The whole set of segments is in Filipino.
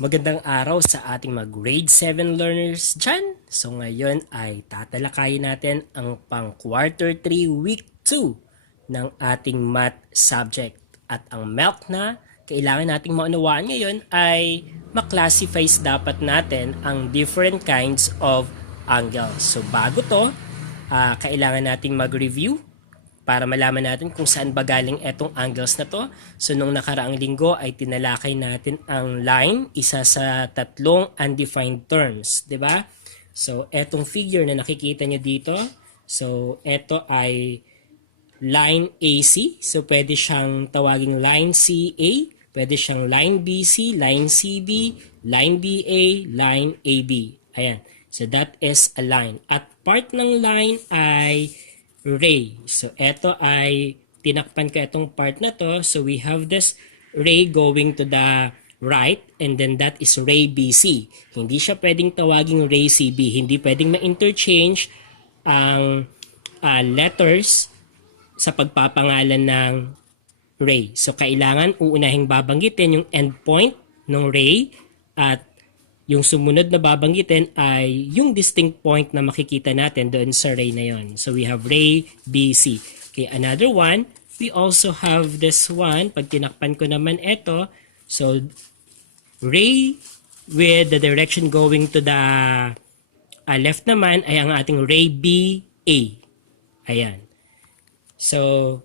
Magandang araw sa ating mga grade 7 learners dyan. So ngayon ay tatalakayin natin ang pang quarter 3 week 2 ng ating math subject. At ang MELC na kailangan nating maunawaan ngayon ay maklasify dapat natin ang different kinds of angles. So bago to, kailangan nating mag-review para malaman natin kung saan ba galing etong angles na to. So nung nakaraang linggo ay tinalakay natin ang line, isa sa tatlong undefined terms, 'di ba? So etong figure na nakikita nyo dito, so eto ay line AC. So pwede siyang tawaging line CA, pwede siyang line BC, line CB, line BA, line AB. Ayan. So that is a line. At part ng line ay ray. So, ito ay tinakpan ko itong part na to. So, we have this ray going to the right and then that is ray BC. Hindi siya pwedeng tawaging ray CB. Hindi pwedeng ma-interchange ang letters sa pagpapangalan ng ray. So, kailangan uunahing babanggitin yung endpoint ng ray at yung sumunod na babanggitin ay yung distinct point na makikita natin doon sa ray na yon. So we have ray BC. Okay, another one, we also have this one. Pag tinakpan ko naman ito, so ray with the direction going to the left naman ay ang ating ray BA. Ayan. So,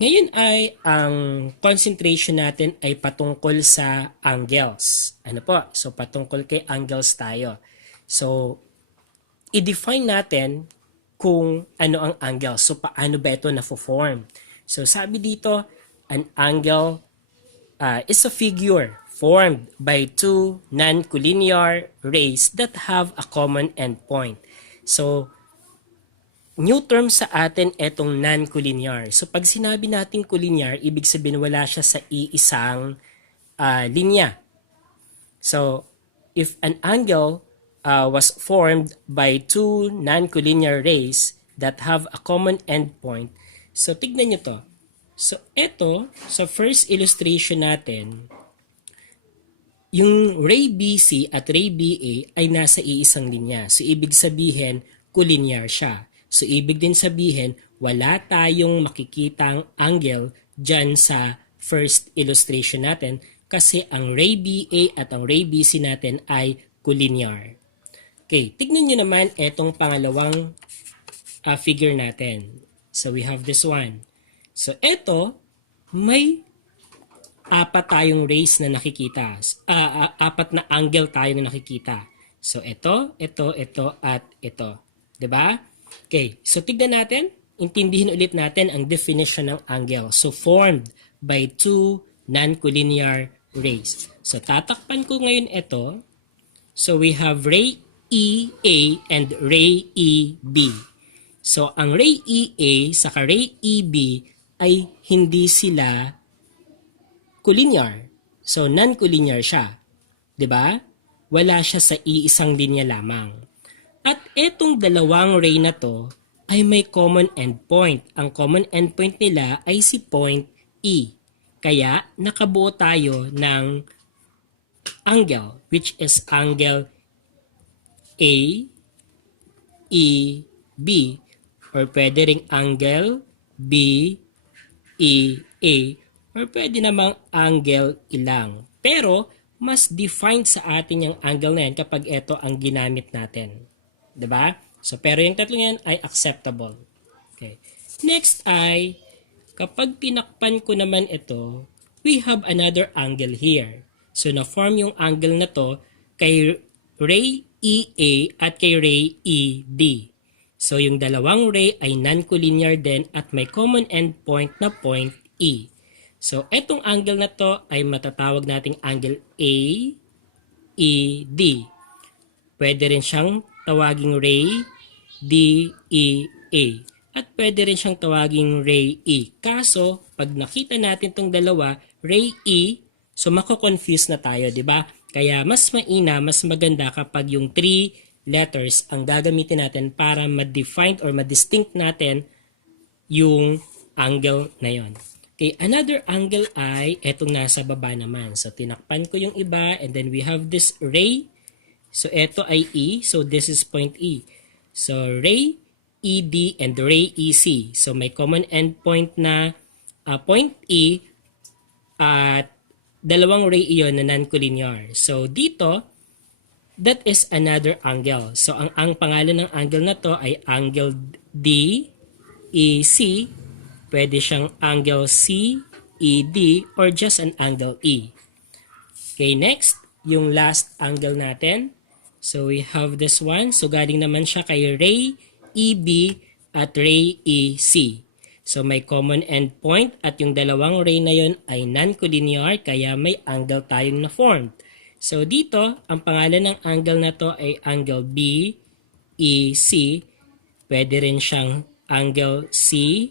ngayon ay ang concentration natin ay patungkol sa angles. Ano po? So patungkol kay angles tayo. So i-define natin kung ano ang angle. So paano ba ito na-form? So sabi dito, an angle is a figure formed by two non-collinear rays that have a common endpoint. So new term sa atin etong non-collinear. So pag sinabi natin collinear, ibig sabihin wala siya sa iisang linya. So if an angle was formed by two non-collinear rays that have a common endpoint, so tignan nyo to. So ito, sa first illustration natin, yung ray BC at ray BA ay nasa iisang linya. So ibig sabihin, collinear siya. So, ibig din sabihin, wala tayong makikitang angle dyan sa first illustration natin kasi ang ray BA at ang ray BC natin ay collinear. Okay, tignan nyo naman itong pangalawang figure natin. So, we have this one. So, ito, may apat tayong rays na nakikita. Apat na angle tayo na nakikita. So, ito, at ito. 'Di ba? Okay, so tignan natin, intindihin ulit natin ang definition ng angle. So formed by two non-collinear rays. So tatakpan ko ngayon ito. So we have ray EA and ray EB. So ang ray EA sa ray EB ay hindi sila collinear. So non-collinear siya. 'Di ba? Wala siya sa iisang linya lamang. At etong dalawang ray na to ay may common endpoint. Ang common endpoint nila ay si point E. Kaya nakabuo tayo ng angle which is angle A, E, B or pwede ring angle B, E, A or pwede namang angle ilang. Pero mas defined sa atin yung angle na yan kapag ito ang ginamit natin. 'Di ba? So pero yung tatlo yan ay acceptable. Okay. Next ay kapag tinakpan ko naman ito, we have another angle here. So na-form yung angle na to kay ray EA at kay ray EB. So yung dalawang ray ay non-collinear din at may common endpoint na point E. So etong angle na to ay matatawag nating angle AED. Pwede rin siyang tawaging ray DEA at pwede rin siyang tawaging ray E. Kaso, pag nakita natin tong dalawa, ray E, so mako-confuse na tayo, di ba? Kaya mas mas maganda kapag yung 3 letters ang gagamitin natin para ma-define or ma-distinct natin yung angle na yon. Okay, another angle ay etong nasa baba naman. So, tinakpan ko yung iba and then we have this ray. So, eto ay E. So, this is point E. So, ray ED and ray EC. So, may common endpoint na point E at dalawang ray iyon na non-collinear. So, dito, that is another angle. So, ang pangalan ng angle na to ay angle DEC. Pwede siyang angle CED or just an angle E. Okay, next, yung last angle natin. So, we have this one. So, galing naman siya kay ray EB at ray EC. So, may common endpoint at yung dalawang ray na yon ay non-collinear kaya may angle tayong na-formed. So, dito, ang pangalan ng angle na to ay angle BEC. Pwede rin siyang angle CEB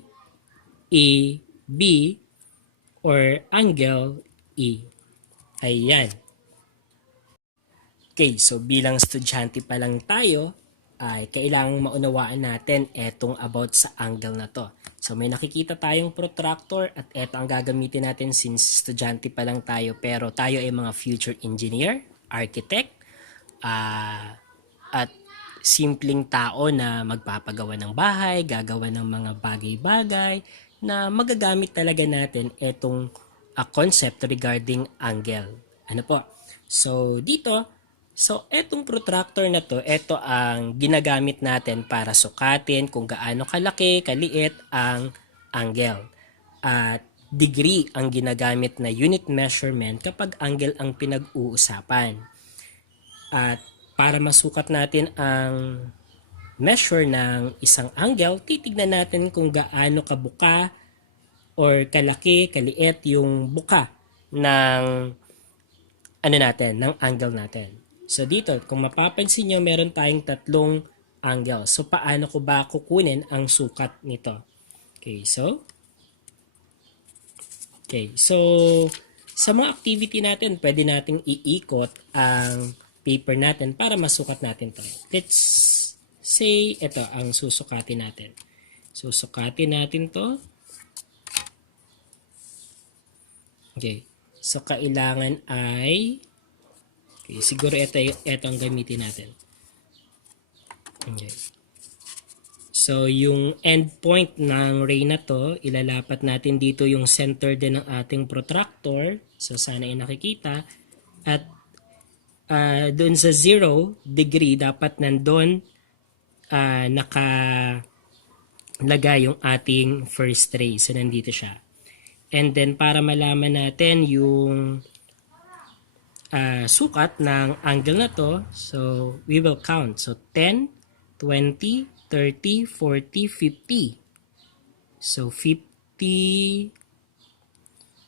or angle E. Ayan. Okay, so bilang estudyante pa lang tayo, ay kailangang maunawaan natin etong about sa angle na to. So may nakikita tayong protractor at eto ang gagamitin natin since estudyante pa lang tayo pero tayo ay mga future engineer, architect, at simpleng tao na magpapagawa ng bahay, gagawa ng mga bagay-bagay na magagamit talaga natin etong concept regarding angle. Ano po? So dito, etong protractor na to, ito ang ginagamit natin para sukatin kung gaano kalaki, kaliit ang angle. At degree ang ginagamit na unit measurement kapag angle ang pinag-uusapan. At para masukat natin ang measure ng isang angle, titignan natin kung gaano kabuka or kalaki, kaliit yung buka ng ng angle natin. So dito, kung mapapansin nyo, meron tayong tatlong angle. So paano ko ba kukunin ang sukat nito? Okay, so sa mga activity natin, pwede nating iikot ang paper natin para masukat natin to. Let's say, ito ang susukatin natin. Susukatin natin to. Okay, so kailangan ay okay, siguro ito ang gamitin natin. Okay. So, yung endpoint ng ray na to, ilalapat natin dito yung center din ng ating protractor. So, sana ay nakikita. At doon sa 0 degree, dapat nandun nakalagay yung ating first ray. So, nandito siya. And then, para malaman natin yung sukat ng angle na to, so we will count. So 10, 20, 30, 40, 50. So 50,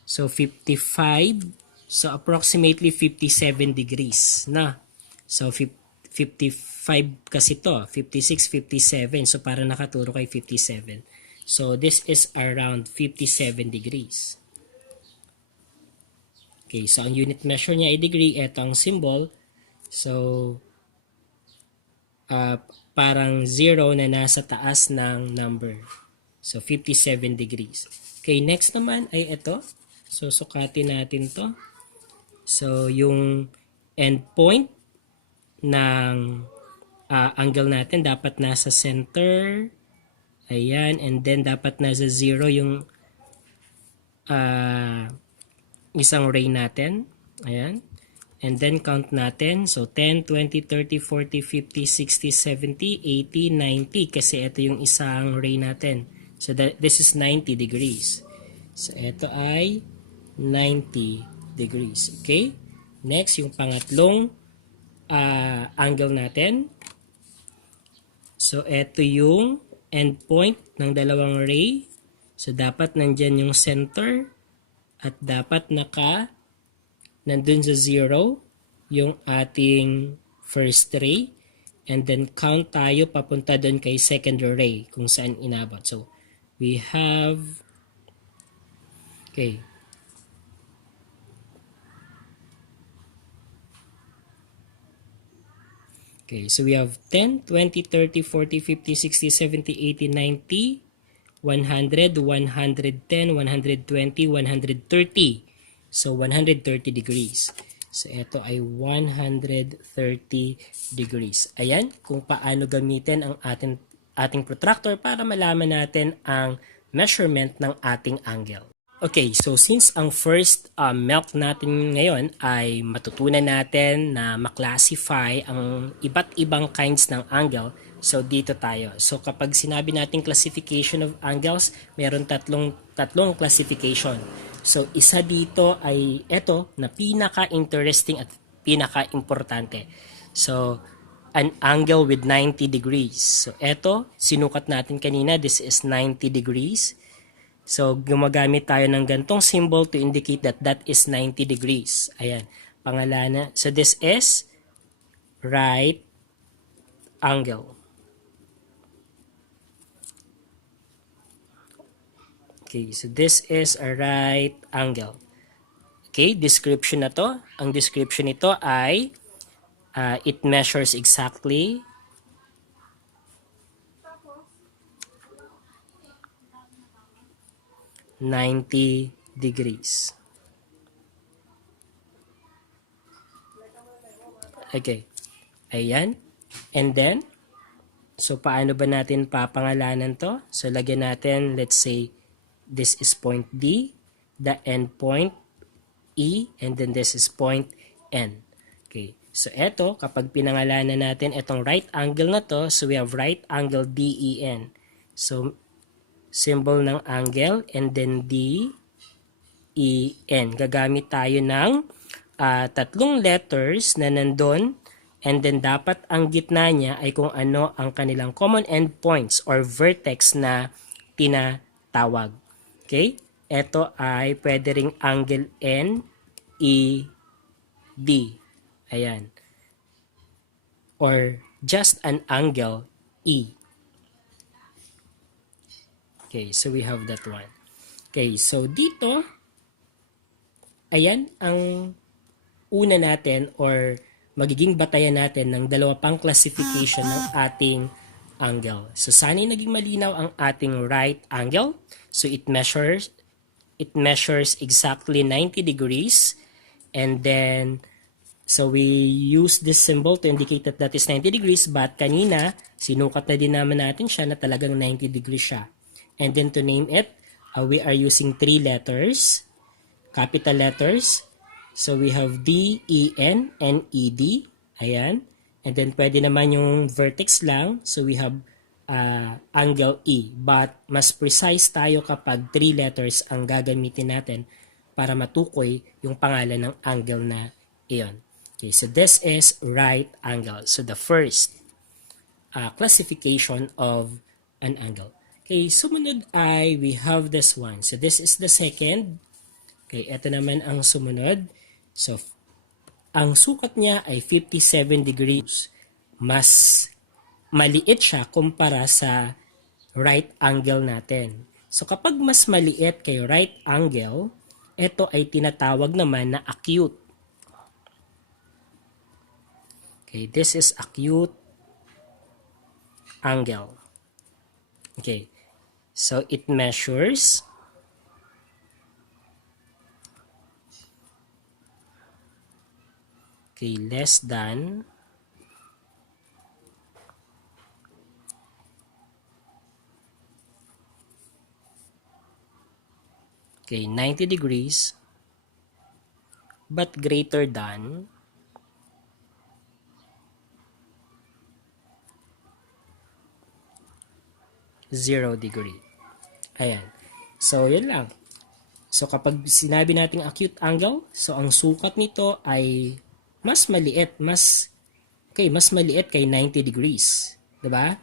so 55, so approximately 57 degrees na. So 55 kasi to, 56, 57. So para nakaturo kay 57. So this is around 57 degrees. Okay, so ang unit measure niya ay degree, eto ang symbol. So, parang 0 na nasa taas ng number. So, 57 degrees. Okay, next naman ay ito. So, sukatin natin to. So, yung endpoint ng angle natin dapat nasa center. Ayan, and then dapat nasa 0 yung isang ray natin. Ayan. And then count natin. So 10, 20, 30, 40, 50, 60, 70, 80, 90. Kasi ito yung isang ray natin. So this is 90 degrees. So ito ay 90 degrees. Okay? Next, yung pangatlong angle natin. So ito yung endpoint ng dalawang ray. So dapat nandyan yung center. At dapat nandun sa 0 yung ating first ray. And then count tayo papunta dun kay second ray kung saan inabot. So, we have, okay. Okay, so we have 10, 20, 30, 40, 50, 60, 70, 80, 90. 100, 110, 120, 130. So, 130 degrees. So, ito ay 130 degrees. Ayan, kung paano gamitin ang ating protractor para malaman natin ang measurement ng ating angle. Okay, so since ang first melt natin ngayon ay matutunan natin na maklasify ang iba't ibang kinds ng angle, so dito tayo. So kapag sinabi natin classification of angles, meron tatlong classification. So isa dito ay ito na pinaka-interesting at pinaka-importante. So an angle with 90 degrees. So ito, sinukat natin kanina, this is 90 degrees. So, gumagamit tayo ng gantong symbol to indicate that that is 90 degrees. Ayan, pangalanan. So, this is right angle. Okay, so this is a right angle. Okay, description na to. Ang description nito ay it measures exactly 90 degrees. Okay. Ayan. And then, so paano ba natin papangalanan to? So lagyan natin, let's say, this is point D, the end point E, and then this is point N. Okay. So eto, kapag pinangalanan natin itong right angle na to, so we have right angle DEN. So symbol ng angle and then DEN. Gagamit tayo ng tatlong letters na nandun and then dapat ang gitna niya ay kung ano ang kanilang common endpoints or vertex na tinatawag. Okay? Ito ay pwede ring angle N, E, D. Ayan. Or just an angle E. Okay, so we have that one. Okay, so dito, ayan ang una natin or magiging batayan natin ng dalawa pang classification ng ating angle. So sana'y naging malinaw ang ating right angle. So it measures exactly 90 degrees and then so we use this symbol to indicate that that is 90 degrees but kanina sinukat na din naman natin siya na talagang 90 degrees siya. And then to name it, we are using three letters, capital letters. So we have D, E, N, and E, D. Ayan. And then pwede naman yung vertex lang. So we have angle E. But mas precise tayo kapag three letters ang gagamitin natin para matukoy yung pangalan ng angle na iyon. Okay, so this is right angle. So the first classification of an angle. Okay, sumunod ay we have this one. So this is the second. Okay, ito naman ang sumunod. So, ang sukat niya ay 57 degrees. Mas maliit siya kumpara sa right angle natin. So, kapag mas maliit kay right angle, ito ay tinatawag naman na acute. Okay, this is acute angle. Okay, so it measures less than 90 degrees but greater than 0 degree. Ayan. So, yun lang. So, kapag sinabi nating acute angle, so ang sukat nito ay mas maliit, mas maliit kay 90 degrees. Diba?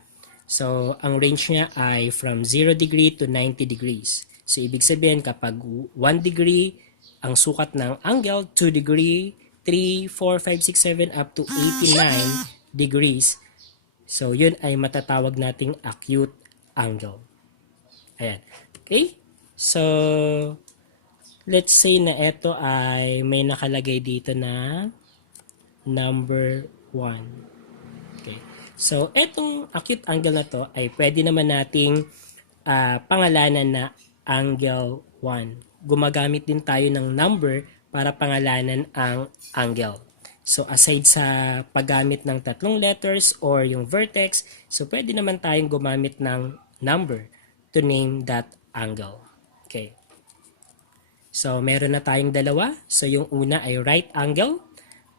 So, ang range niya ay from 0 degree to 90 degrees. So, ibig sabihin kapag 1 degree ang sukat ng angle, 2 degree, 3, 4, 5, 6, 7, up to 89 degrees. So, yun ay matatawag nating acute angle. Ayan. Okay? So, let's say na ito ay may nakalagay dito na number 1. Okay. So, etong acute angle na to ay pwede naman nating pangalanan na angle 1. Gumagamit din tayo ng number para pangalanan ang angle. So aside sa paggamit ng tatlong letters or yung vertex, so pwede naman tayong gumamit ng number to name that angle. Okay. So meron na tayong dalawa. So yung una ay right angle.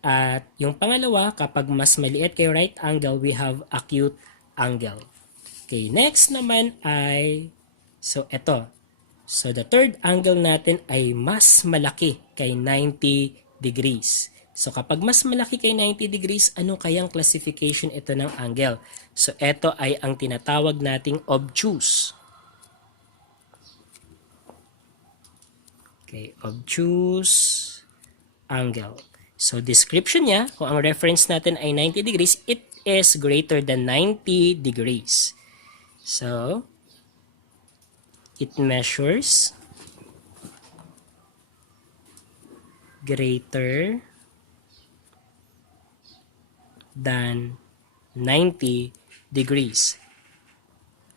At yung pangalawa, kapag mas maliit kay right angle, we have acute angle. Okay, next naman ay, so ito. So the third angle natin ay mas malaki kay 90 degrees. So kapag mas malaki kay 90 degrees, ano kayang classification ito ng angle? So ito ay ang tinatawag nating obtuse. Okay, obtuse angle. So description niya, kung ang reference natin ay 90 degrees, it is greater than 90 degrees. So, it measures greater than 90 degrees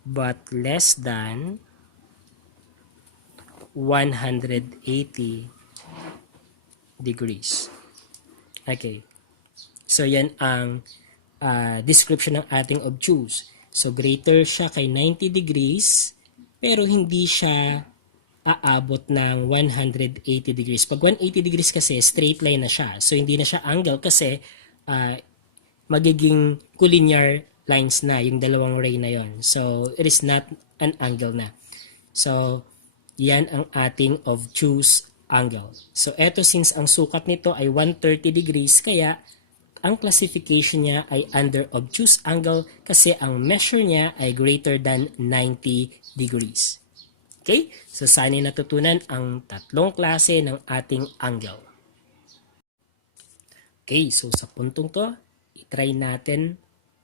but less than 180 degrees. Okay. So, yan ang description ng ating obtuse. So, greater siya kay 90 degrees, pero hindi siya aabot ng 180 degrees. Pag 180 degrees kasi, straight line na siya. So, hindi na siya angle kasi magiging collinear lines na yung dalawang ray na yon. So, it is not an angle na. So, yan ang ating obtuse angle. So, eto since ang sukat nito ay 130 degrees, kaya ang classification niya ay under obtuse angle kasi ang measure niya ay greater than 90 degrees. Okay? So, sana natutunan ang tatlong klase ng ating angle. Okay, so sa puntong to, itry natin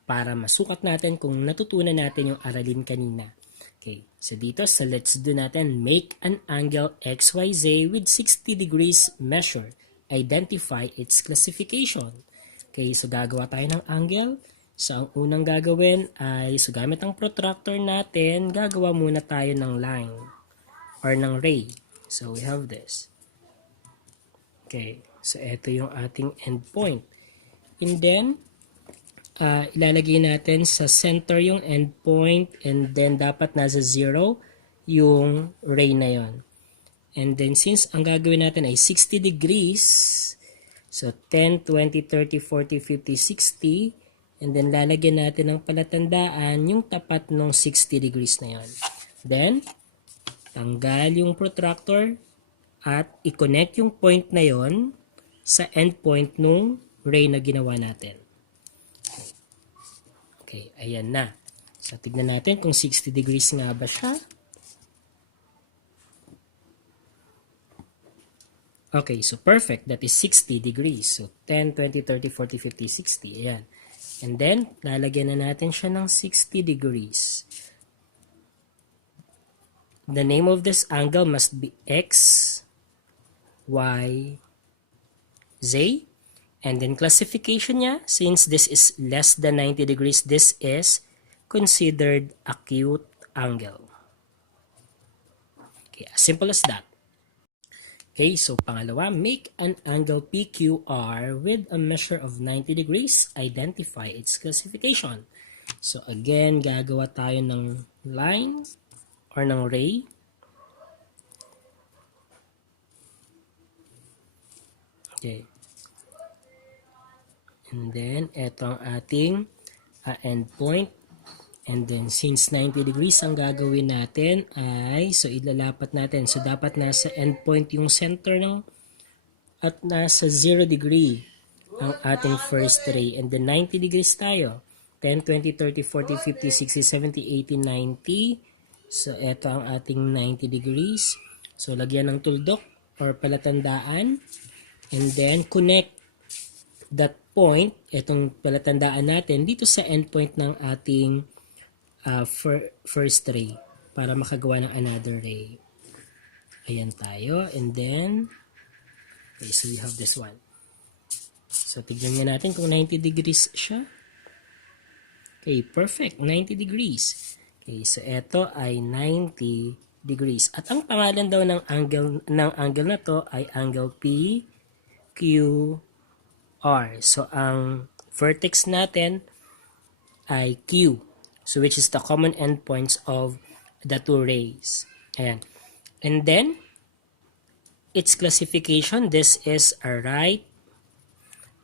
para masukat natin kung natutunan natin yung aralin kanina. Okay, so dito sa let's do natin, make an angle XYZ with 60 degrees measure. Identify its classification. Okay, so gagawa tayo ng angle. So ang unang gagawin ay, so gamit ang protractor natin, gagawa muna tayo ng line or ng ray. So we have this. Okay, so ito yung ating endpoint. And then, ilalagay natin sa center yung endpoint and then dapat nasa 0 yung ray na yon. And then since ang gagawin natin ay 60 degrees, so 10, 20, 30, 40, 50, 60, and then lalagyan natin ng palatandaan yung tapat ng 60 degrees na yon. Then, tanggal yung protractor at i-connect yung point na yon sa endpoint nung ray na ginawa natin. Okay, ayan na. So, tignan natin kung 60 degrees nga ba siya. Okay, so perfect. That is 60 degrees. So, 10, 20, 30, 40, 50, 60. Ayan. And then, lalagyan na natin siya ng 60 degrees. The name of this angle must be X, Y, Z. And then classification niya, since this is less than 90 degrees, this is considered acute angle. Okay, as simple as that. Okay, so pangalawa, make an angle PQR with a measure of 90 degrees. Identify its classification. So again, gagawa tayo ng line or ng ray. Okay. And then, ito ang ating endpoint. And then, since 90 degrees ang gagawin natin ay, so ilalapat natin. So, dapat nasa endpoint yung center ng at nasa 0 degree ang ating first ray. And then, 90 degrees tayo. 10, 20, 30, 40, 50, 60, 70, 80, 90. So, ito ang ating 90 degrees. So, lagyan ng tuldok or palatandaan. And then, connect that point, itong palatandaan natin dito sa endpoint ng ating first ray para makagawa ng another ray. Ayan tayo. And then, okay, so we have this one. So, tignan nga natin kung 90 degrees siya. Okay, perfect. 90 degrees. Okay, so ito ay 90 degrees. At ang pangalan daw ng angle na to ay angle PQR. So ang vertex natin ay Q. So which is the common endpoints of the two rays. Ayan. And then its classification, this is a right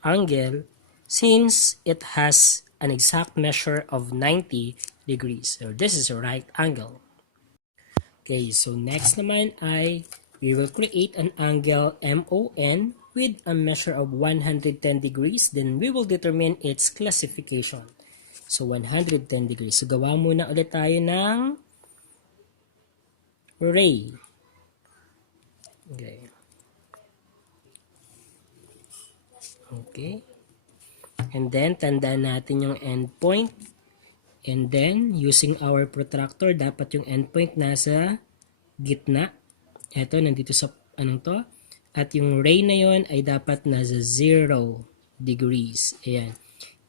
angle since it has an exact measure of 90 degrees. So this is a right angle. Okay, so next naman ay we will create an angle MON with a measure of 110 degrees. Then we will determine its classification. So 110 degrees. So gawa muna ulit tayo ng ray. Okay. Okay. And then tandaan natin yung endpoint. And then, using our protractor, dapat yung endpoint nasa gitna. Ito, nandito sa anong to. At yung ray na yon ay dapat nasa 0 degrees. Ayan.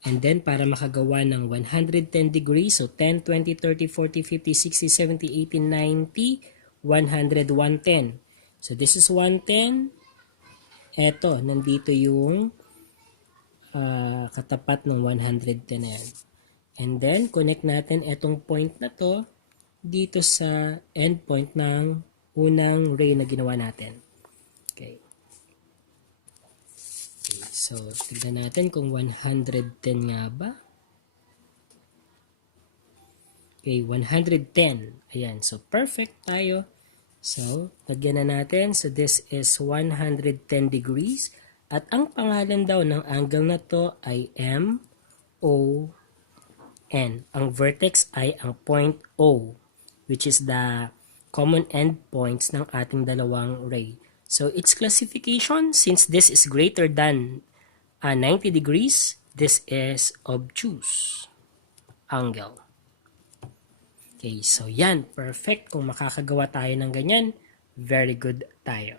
And then, para makagawa ng 110 degrees, so 10, 20, 30, 40, 50, 60, 70, 80, 90, 100, 110. So, this is 110. Ito, nandito yung katapat ng 110 na yan. And then, connect natin itong point na to dito sa endpoint ng unang ray na ginawa natin. Okay. So, tignan natin kung 110 nga ba. Okay, 110. Ayan. So, perfect tayo. So, lagyan na natin. So, this is 110 degrees. At ang pangalan daw ng angle na to ay MO. Ang vertex ay ang point O, which is the common endpoints ng ating dalawang ray. So its classification, since this is greater than 90 degrees, this is obtuse angle. Okay, so yan, perfect. Kung makakagawa tayo ng ganyan, very good tayo.